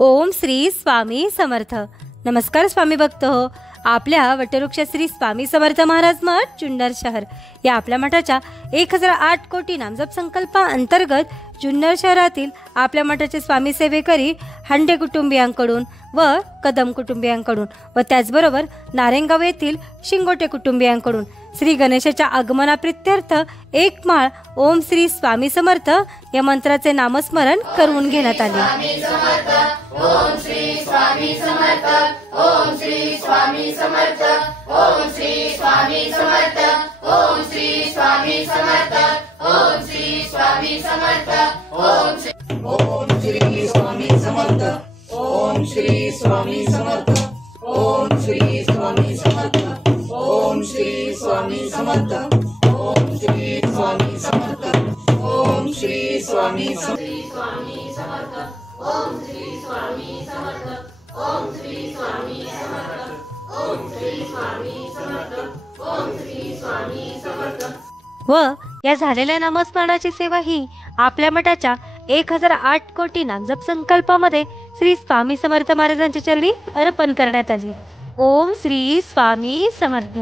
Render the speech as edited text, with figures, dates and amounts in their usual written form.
ओम श्री स्वामी समर्थ. नमस्कार स्वामी भक्त हो. आपल्या वटवृक्ष श्री स्वामी समर्थ महाराज मठ जुन्नर शहर या आपल्या मठाच्या 1008 कोटी नामजप संकल्पा अंतर्गत जुन्नर शहरातील आपल्या मठाचे स्वामी सेवेकरी हांडे कुटुंबियांकडून व कदम कुटुंबियांकडून व त्याचबरोबर नारेंगाव येथील शिंगोटे कुटुंबियांकडून श्री गणेशाच्या आगमनाप्रित्यर्थ एक माळ ओम श्री स्वामी समर्थ या मंत्राचे नामस्मरण करून घेण्यात आले. ओम श्री स्वामी समर्थ. ओम श्री स्वामी समर्थ. ओम श्री स्वामी समर्थ. ओम श्री स्वामी समर्थ. ओम श्री स्वामी समर्थ. ओम श्री स्वामी समर्थ. ओम श्री स्वामी समर्थ. ओम श्री स्वामी समर्थ. ओम श्री स्वामी समर्थ. ओम श्री स्वामी समर्थ. ओम श्री स्वामी समर्थ. ओम श्री स्वामी समर्थ. ओम श्री स्वामी समर्थ. ओम श्री स्वामी समर्थ. ओम श्री स्वामी समर्थ. व या झालेल्या नामस्मरणाची सेवा ही आपल्या मठाच्या 1008 कोटी नामजप संकल्पामध्ये श्री स्वामी समर्थ महाराजांच्या चरणी अर्पण करण्यात आली. ओम श्री स्वामी समर्थ.